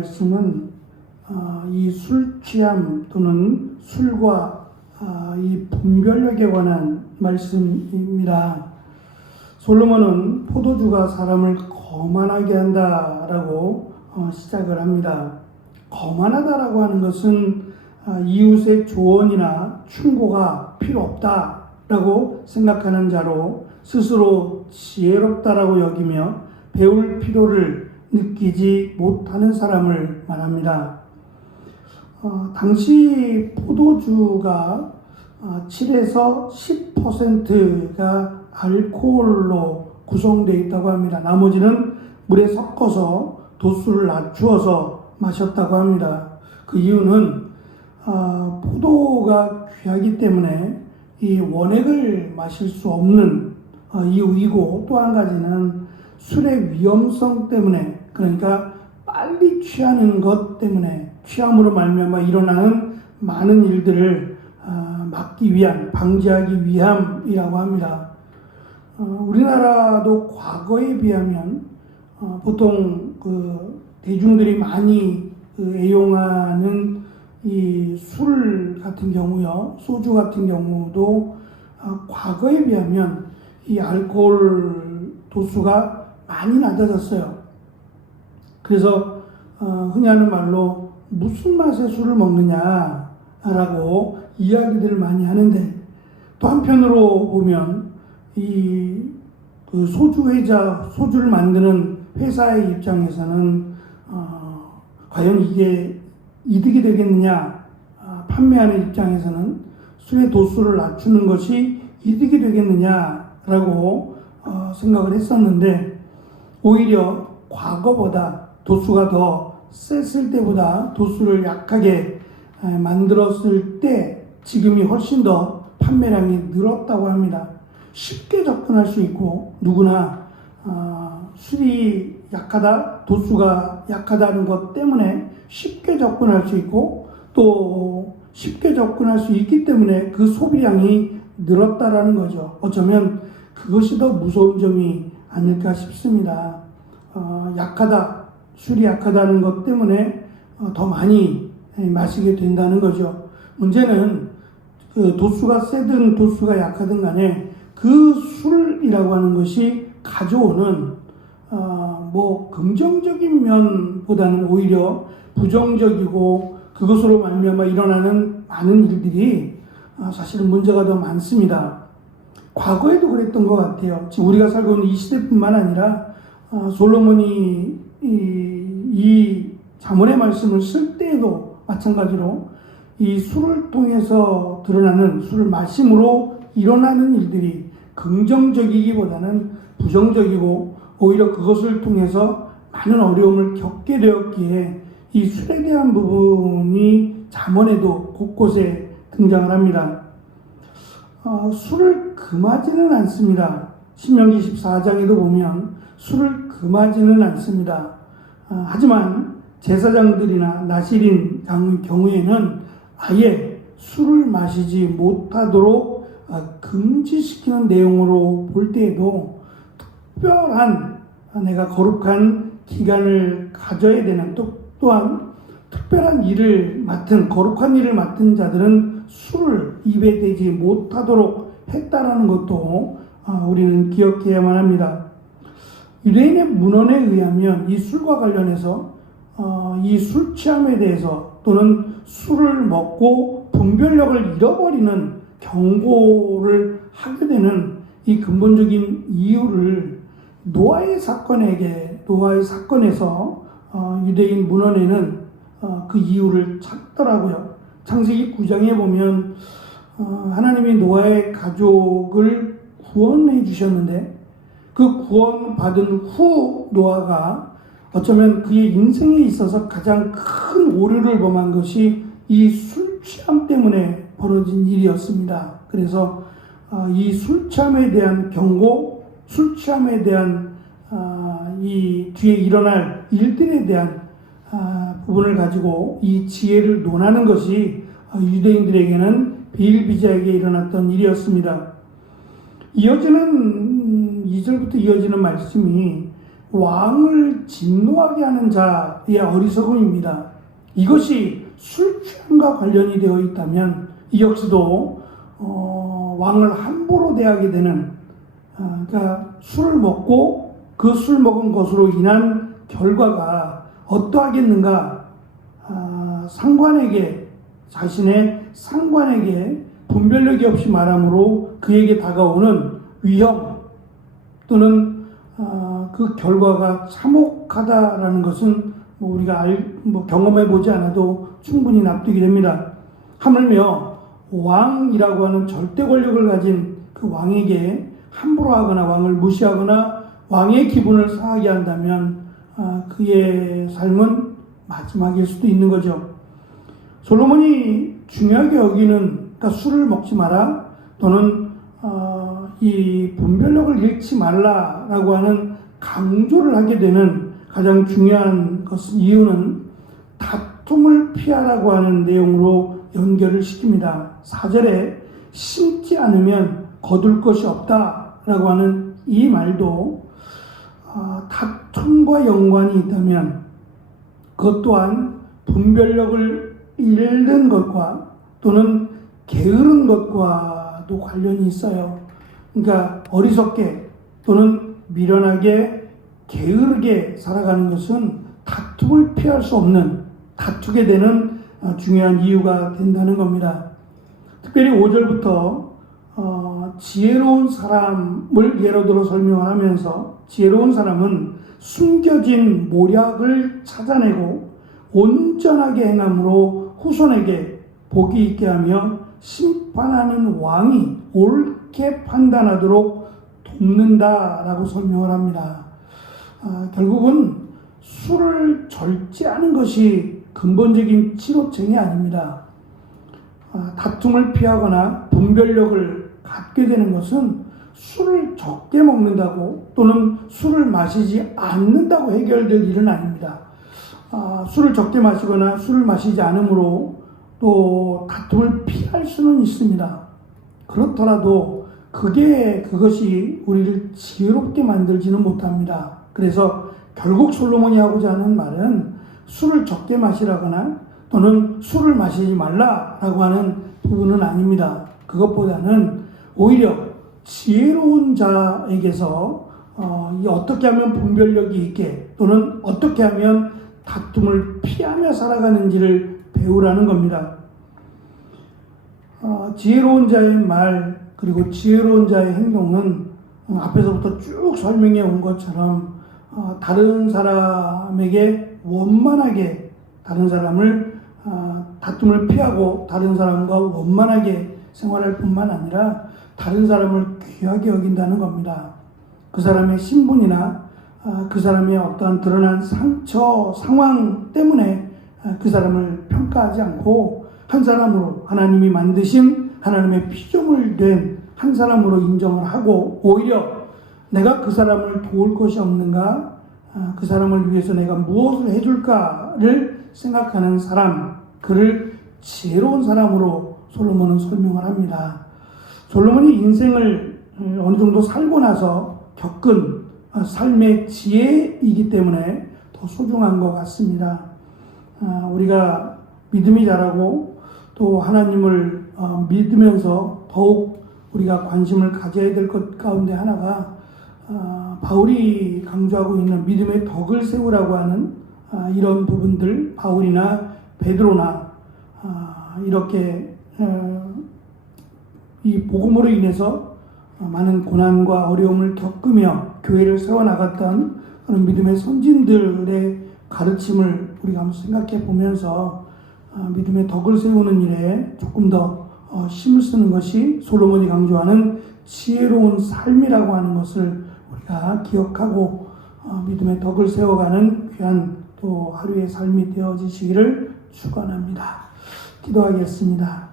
말씀은 이 술 취함 또는 술과 이 분별력에 관한 말씀입니다. 솔로몬은 포도주가 사람을 거만하게 한다라고 시작을 합니다. 거만하다라고 하는 것은 이웃의 조언이나 충고가 필요 없다라고 생각하는 자로 스스로 지혜롭다라고 여기며 배울 필요를 느끼지 못하는 사람을 말합니다. 당시 포도주가 7에서 10%가 알코올로 구성되어 있다고 합니다. 나머지는 물에 섞어서 도수를 낮추어서 마셨다고 합니다. 그 이유는 포도가 귀하기 때문에 이 원액을 마실 수 없는 이유이고, 또 한 가지는 술의 위험성 때문에, 그러니까 빨리 취하는 것 때문에 취함으로 말미암아 일어나는 많은 일들을 막기 위한, 방지하기 위함이라고 합니다. 우리나라도 과거에 비하면 보통 대중들이 많이 애용하는 이 술 같은 경우요, 소주 같은 경우도 과거에 비하면 이 알코올 도수가 많이 낮아졌어요. 그래서 흔히 하는 말로 무슨 맛의 술을 먹느냐라고 이야기들을 많이 하는데, 또 한편으로 보면 소주를 만드는 회사의 입장에서는 과연 이게 이득이 되겠느냐, 판매하는 입장에서는 술의 도수를 낮추는 것이 이득이 되겠느냐라고 생각을 했었는데, 오히려 과거보다 도수가 더 셌을 때보다 도수를 약하게 만들었을 때 지금이 훨씬 더 판매량이 늘었다고 합니다. 쉽게 접근할 수 있고, 누구나 술이 약하다, 도수가 약하다는 것 때문에 쉽게 접근할 수 있고, 또 쉽게 접근할 수 있기 때문에 그 소비량이 늘었다라는 거죠. 어쩌면 그것이 더 무서운 점이 아닐까 싶습니다. 술이 약하다는 것 때문에 더 많이 마시게 된다는 거죠. 문제는 그 도수가 세든 도수가 약하든 간에 그 술이라고 하는 것이 가져오는 긍정적인 면보다는 오히려 부정적이고, 그것으로 말미암아 일어나는 많은 일들이 사실은 문제가 더 많습니다. 과거에도 그랬던 것 같아요. 지금 우리가 살고 있는 이 시대뿐만 아니라 솔로몬이 이 잠언의 말씀을 쓸 때에도 마찬가지로 이 술을 통해서 드러나는, 술을 마심으로 일어나는 일들이 긍정적이기보다는 부정적이고, 오히려 그것을 통해서 많은 어려움을 겪게 되었기에 이 술에 대한 부분이 잠언에도 곳곳에 등장을 합니다. 술을 금하지는 않습니다. 신명기 14장에도 보면 술을 금하지는 않습니다. 하지만 제사장들이나 나실인 경우에는 아예 술을 마시지 못하도록 금지시키는 내용으로 볼 때에도 특별한, 내가 거룩한 기간을 가져야 되는, 또한 특별한 일을 맡은, 거룩한 일을 맡은 자들은 술을 입에 대지 못하도록 했다라는 것도 우리는 기억해야만 합니다. 유대인의 문헌에 의하면 이 술과 관련해서 이 술 취함에 대해서, 또는 술을 먹고 분별력을 잃어버리는 경고를 하게 되는 이 근본적인 이유를 노아의 사건에서 유대인 문헌에는 그 이유를 찾더라고요. 창세기 9장에 보면 하나님이 노아의 가족을 구원해 주셨는데, 그 구원받은 후 노아가 어쩌면 그의 인생에 있어서 가장 큰 오류를 범한 것이 이 술 취함 때문에 벌어진 일이었습니다. 그래서 이 술 취함에 대한 경고, 술 취함에 대한 이 뒤에 일어날 일들에 대한 부분을 가지고 이 지혜를 논하는 것이 유대인들에게는 비일비재하게 일어났던 일이었습니다. 2절부터 이어지는 말씀이 왕을 진노하게 하는 자의 어리석음입니다. 이것이 술 취함과 관련이 되어 있다면 이 역시도 왕을 함부로 대하게 되는, 그러니까 술을 먹고 그 술 먹은 것으로 인한 결과가 어떠하겠는가. 자신의 상관에게 분별력이 없이 말함으로 그에게 다가오는 위험 또는 그 결과가 참혹하다라는 것은 우리가 경험해 보지 않아도 충분히 납득이 됩니다. 하물며 왕이라고 하는 절대 권력을 가진 그 왕에게 함부로 하거나 왕을 무시하거나 왕의 기분을 상하게 한다면 그의 삶은 마지막일 수도 있는 거죠. 솔로몬이 중요하게 여기는, 그러니까 술을 먹지 마라 또는 이 분별력을 잃지 말라라고 하는 강조를 하게 되는 가장 중요한 이유는 다툼을 피하라고 하는 내용으로 연결을 시킵니다. 4절에 심지 않으면 거둘 것이 없다라고 하는 이 말도 다툼과 연관이 있다면 그것 또한 분별력을 잃는 것과 또는 게으른 것과도 관련이 있어요. 그러니까 어리석게 또는 미련하게 게으르게 살아가는 것은 다툼을 피할 수 없는, 다투게 되는 중요한 이유가 된다는 겁니다. 특별히 5절부터 지혜로운 사람을 예로 들어 설명을 하면서 지혜로운 사람은 숨겨진 모략을 찾아내고 온전하게 행함으로 후손에게 복이 있게 하며 심판하는 왕이 옳게 판단하도록 돕는다라고 설명을 합니다. 결국은 술을 절제하는 것이 근본적인 치료책이 아닙니다. 다툼을 피하거나 분별력을 갖게 되는 것은 술을 적게 먹는다고 또는 술을 마시지 않는다고 해결될 일은 아닙니다. 술을 적게 마시거나 술을 마시지 않으므로 또 다툼을 피할 수는 있습니다. 그렇더라도 그것이 우리를 지혜롭게 만들지는 못합니다. 그래서 결국 솔로몬이 하고자 하는 말은 술을 적게 마시라거나 또는 술을 마시지 말라라고 하는 부분은 아닙니다. 그것보다는 오히려 지혜로운 자에게서 어떻게 하면 분별력이 있게 또는 어떻게 하면 다툼을 피하며 살아가는지를 배우라는 겁니다. 지혜로운 자의 말 그리고 지혜로운 자의 행동은 앞에서부터 쭉 설명해 온 것처럼 다른 사람에게 원만하게 다른 사람을 다툼을 피하고 다른 사람과 원만하게 생활할 뿐만 아니라 다른 사람을 귀하게 여긴다는 겁니다. 그 사람의 신분이나 그 사람의 어떠한 드러난 상처, 상황 때문에 그 사람을 평가하지 않고 한 사람으로 하나님이 만드신 하나님의 피조물 된 한 사람으로 인정을 하고 오히려 내가 그 사람을 도울 것이 없는가, 그 사람을 위해서 내가 무엇을 해줄까를 생각하는 사람, 그를 지혜로운 사람으로 솔로몬은 설명을 합니다. 솔로몬이 인생을 어느 정도 살고 나서 겪은 삶의 지혜이기 때문에 더 소중한 것 같습니다. 우리가 믿음이 자라고 또 하나님을 믿으면서 더욱 우리가 관심을 가져야 될 것 가운데 하나가 바울이 강조하고 있는 믿음의 덕을 세우라고 하는 이런 부분들, 바울이나 베드로나 이렇게 이 복음으로 인해서 많은 고난과 어려움을 겪으며 교회를 세워나갔던 그런 믿음의 선진들의 가르침을 우리가 한번 생각해 보면서 믿음의 덕을 세우는 일에 조금 더 힘을 쓰는 것이 솔로몬이 강조하는 지혜로운 삶이라고 하는 것을 우리가 기억하고 믿음의 덕을 세워가는 귀한 또 하루의 삶이 되어지시기를 축원합니다. 기도하겠습니다.